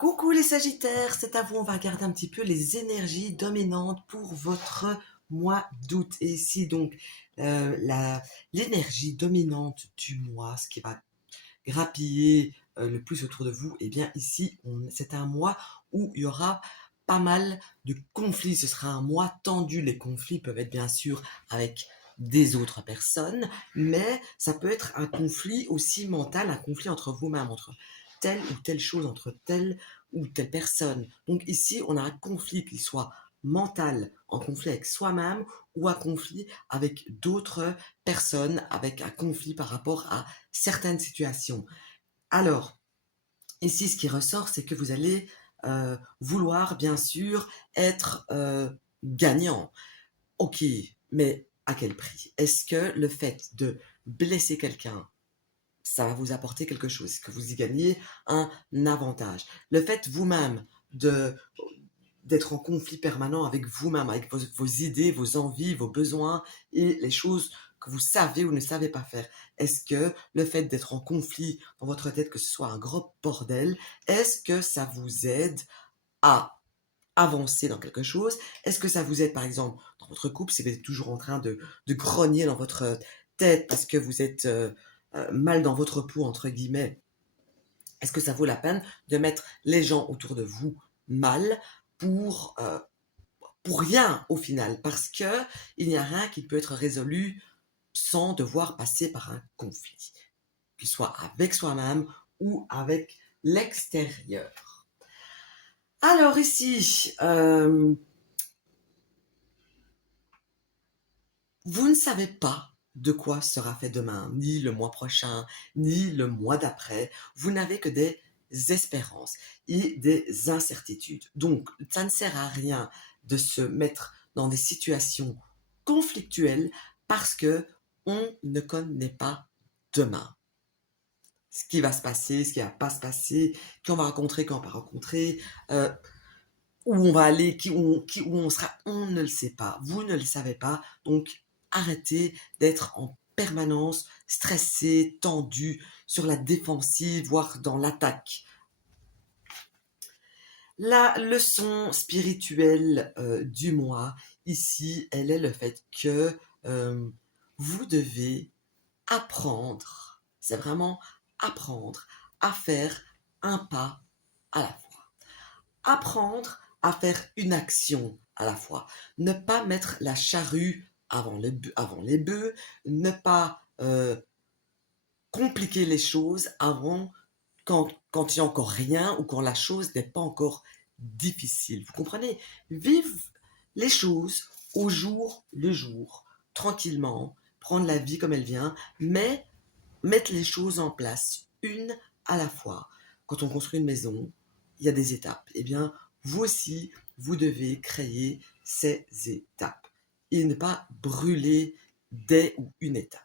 Coucou les Sagittaires, c'est à vous, on va regarder un petit peu les énergies dominantes pour votre mois d'août. Et ici donc l'énergie dominante du mois, ce qui va grappiller le plus autour de vous, et bien ici c'est un mois où il y aura pas mal de conflits. Ce sera un mois tendu. Les conflits peuvent être bien sûr avec des autres personnes, mais ça peut être un conflit aussi mental, un conflit entre vous-même, entre telle ou telle chose, entre telle ou telle personne. Donc ici, on a un conflit qui soit mental, en conflit avec soi-même ou un conflit avec d'autres personnes, avec un conflit par rapport à certaines situations. Alors, ici, ce qui ressort, c'est que vous allez vouloir, bien sûr, être gagnant. Ok, mais à quel prix? Est-ce que le fait de blesser quelqu'un, ça va vous apporter quelque chose, que vous y gagnez un avantage? Le fait vous-même de d'être en conflit permanent avec vous-même, avec vos idées, vos envies, vos besoins et les choses que vous savez ou ne savez pas faire. Est-ce que le fait d'être en conflit dans votre tête, que ce soit un gros bordel, est-ce que ça vous aide à avancer dans quelque chose? Est-ce que ça vous aide, par exemple, dans votre couple, si vous êtes toujours en train de grogner dans votre tête parce que vous êtes mal dans votre peau, entre guillemets? Est-ce que ça vaut la peine de mettre les gens autour de vous mal pour rien au final, parce que il n'y a rien qui peut être résolu sans devoir passer par un conflit, qu'il soit avec soi-même ou avec l'extérieur. Alors ici, vous ne savez pas de quoi sera fait demain, ni le mois prochain, ni le mois d'après. Vous n'avez que des espérances et des incertitudes. Donc, ça ne sert à rien de se mettre dans des situations conflictuelles parce que on ne connaît pas demain. Ce qui va se passer, ce qui va pas se passer, qui on va rencontrer, qui on va pas rencontrer, où on va aller, où on sera, on ne le sait pas. Vous ne le savez pas. Donc, arrêtez d'être en permanence stressé, tendu, sur la défensive, voire dans l'attaque. La leçon spirituelle du mois, ici, elle est le fait que vous devez apprendre, c'est vraiment apprendre à faire un pas à la fois. Apprendre à faire une action à la fois. Ne pas mettre la charrue avant les bœufs, ne pas compliquer les choses quand il n'y a encore rien ou quand la chose n'est pas encore difficile. Vous comprenez? Vivre les choses au jour le jour, tranquillement, prendre la vie comme elle vient, mais mettre les choses en place, une à la fois. Quand on construit une maison, il y a des étapes. Eh bien, vous aussi, vous devez créer ces étapes et ne pas brûler dès ou une étape.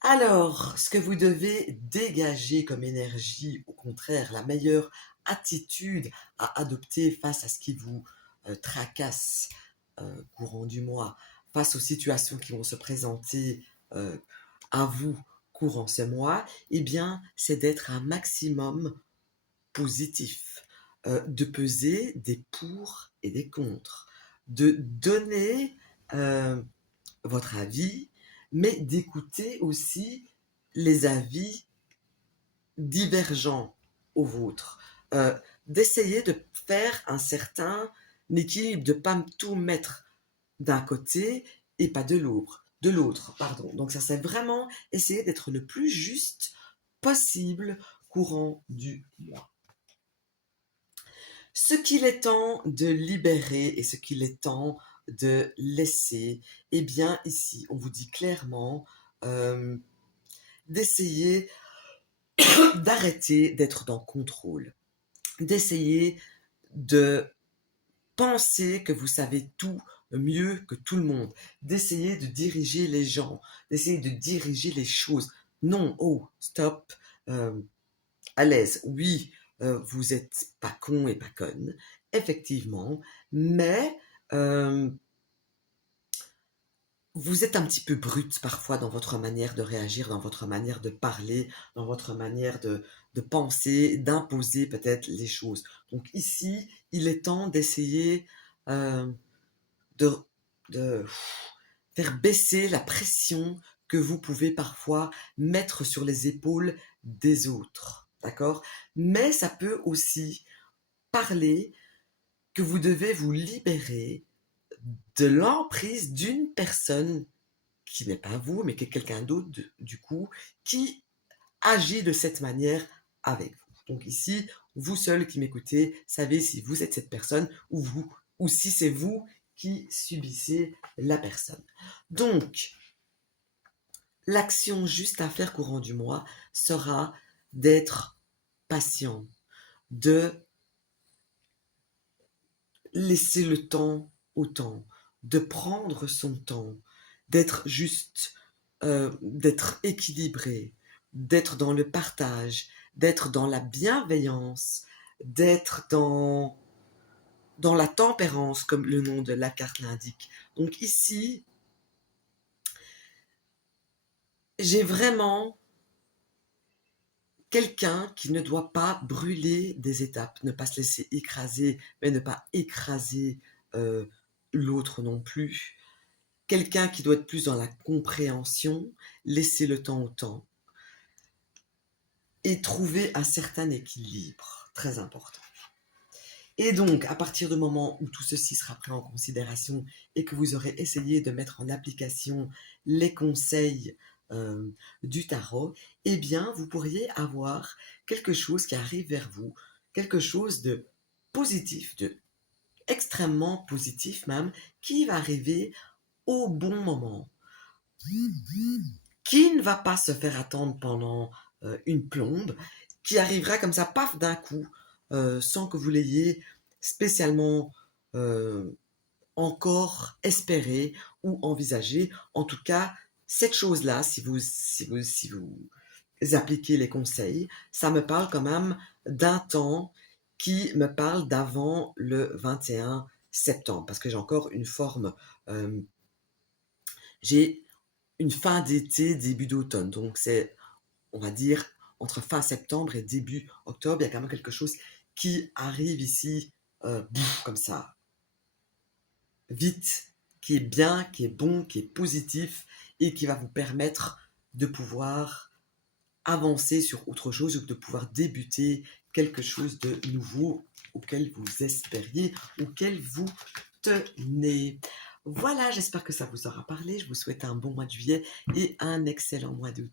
Alors, ce que vous devez dégager comme énergie, au contraire, la meilleure attitude à adopter face à ce qui vous tracasse courant du mois, face aux situations qui vont se présenter euh, à vous courant ce mois, eh bien, c'est d'être un maximum positif, de peser des pour et des contre, de donner votre avis, mais d'écouter aussi les avis divergents aux vôtres, d'essayer de faire un certain équilibre, de ne pas tout mettre d'un côté et pas de l'autre, pardon. Donc ça, c'est vraiment essayer d'être le plus juste possible courant du mois. Ce qu'il est temps de libérer et ce qu'il est temps de laisser, eh bien ici, on vous dit clairement d'essayer d'arrêter d'être dans le contrôle, d'essayer de penser que vous savez tout mieux que tout le monde, d'essayer de diriger les gens, d'essayer de diriger les choses. Non, oh, stop, euh, à l'aise. Oui, vous êtes pas con et pas conne, effectivement, mais vous êtes un petit peu brute parfois dans votre manière de réagir, dans votre manière de parler, dans votre manière de penser, d'imposer peut-être les choses. Donc ici, il est temps d'essayer euh, de, de faire baisser la pression que vous pouvez parfois mettre sur les épaules des autres. D'accord? Mais ça peut aussi parler que vous devez vous libérer de l'emprise d'une personne qui n'est pas vous, mais qui est quelqu'un d'autre, du coup, qui agit de cette manière avec vous. Donc ici, vous seul qui m'écoutez, savez si vous êtes cette personne ou si c'est vous qui subissez la personne. Donc, l'action juste à faire courant du mois sera d'être patient, de laisser le temps au temps, de prendre son temps, d'être juste, d'être équilibré, d'être dans le partage, d'être dans la bienveillance, d'être dans la tempérance, comme le nom de la carte l'indique. Donc ici, j'ai vraiment quelqu'un qui ne doit pas brûler des étapes, ne pas se laisser écraser, mais ne pas écraser euh, l'autre non plus. Quelqu'un qui doit être plus dans la compréhension, laisser le temps au temps et trouver un certain équilibre, très important. Et donc, à partir du moment où tout ceci sera pris en considération et que vous aurez essayé de mettre en application les conseils euh, du tarot, eh bien, vous pourriez avoir quelque chose qui arrive vers vous, quelque chose de positif, de extrêmement positif même, qui va arriver au bon moment, qui ne va pas se faire attendre pendant une plombe, qui arrivera comme ça, paf, d'un coup, sans que vous l'ayez spécialement euh, encore espéré ou envisagé. En tout cas, cette chose-là, si vous appliquez les conseils, ça me parle quand même d'un temps qui me parle d'avant le 21 septembre, parce que j'ai encore une forme, j'ai une fin d'été, début d'automne. Donc c'est, on va dire, entre fin septembre et début octobre, il y a quand même quelque chose qui arrive ici, comme ça, vite, qui est bien, qui est bon, qui est positif et qui va vous permettre de pouvoir avancer sur autre chose ou de pouvoir débuter quelque chose de nouveau auquel vous espériez, auquel vous tenez. Voilà, j'espère que ça vous aura parlé. Je vous souhaite un bon mois de juillet et un excellent mois d'août.